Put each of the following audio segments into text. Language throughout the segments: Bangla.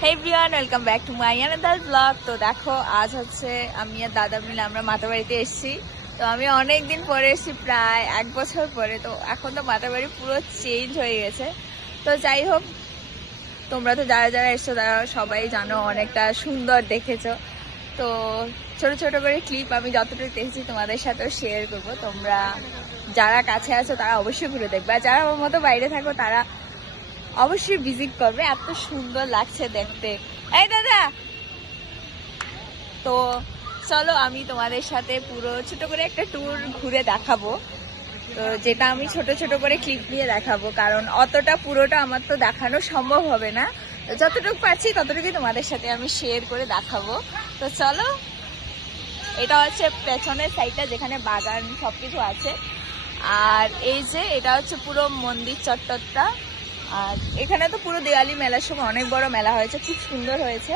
Hey everyone, welcome back to my another vlog. তো দেখো আজ হচ্ছে আমি আর দাদা মিলে আমরা মাতাবাড়িতে এসেছি। তো আমি অনেক দিন পরে এসেছি, প্রায় 1 বছর পরে। তো এখন তো মাতাবাড়ি পুরো চেঞ্জ হয়ে গেছে। তো যাই হোক, তোমরা তো যারা যারা এসছো তারা সবাই জানো, অনেকটা সুন্দর দেখেছো। তো ছোট ছোট করে ক্লিপ আমি যতটুকু দেখেছি তোমাদের সাথেও শেয়ার করবো। তোমরা যারা কাছে আছো তারা অবশ্যই পুরো দেখবে, আর যারা ওর মতো বাইরে থাকো তারা অবশ্যই ভিজিট করবে। এত সুন্দর লাগছে দেখতে। এই দাদা, তো চলো আমি তোমাদের সাথে পুরো ছোট করে একটা ট্যুর ঘুরে দেখাবো। তো যেটা আমি ছোট ছোট করে ক্লিপ নিয়ে দেখাবো, কারণ অতটা পুরোটা আমার তো দেখানো সম্ভব হবে না। তো যতটুকু পাচ্ছি ততটুকুই তোমাদের সাথে আমি শেয়ার করে দেখাবো। তো চলো, এটা হচ্ছে পেছনের সাইডটা যেখানে বাগান সবকিছু আছে। আর এই যে এটা হচ্ছে পুরো মন্দির চত্বরটা। আর এখানে তো পুরো দেওয়ালি মেলার সময় অনেক বড় মেলা হয়েছে, খুব সুন্দর হয়েছে।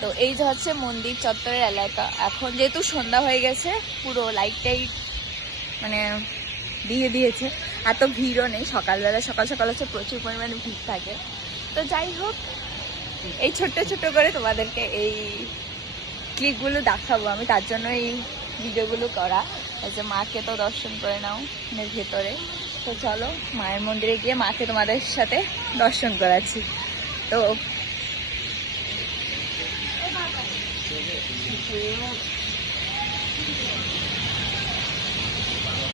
তো এই যে হচ্ছে মন্দির চত্বরের এলাকা। এখন যেহেতু সন্ধ্যা হয়ে গেছে, পুরো লাইট টাইট মানে দিয়ে দিয়েছে, এত ভিড়ও নেই। সকালবেলা সকাল সকাল হচ্ছে প্রচুর পরিমাণে ভিড় থাকে। তো যাই হোক, এই ছোট্ট ছোট্ট করে তোমাদেরকে এই ক্লিপগুলো দেখাবো আমি, তার জন্য এই ভিডিওগুলো করা। এই যে মাকে তো দর্শন করে নাও ভেতরে। তো চলো মায়ের মন্দিরে গিয়ে মাকে তোমাদের সাথে দর্শন করাচ্ছি। তো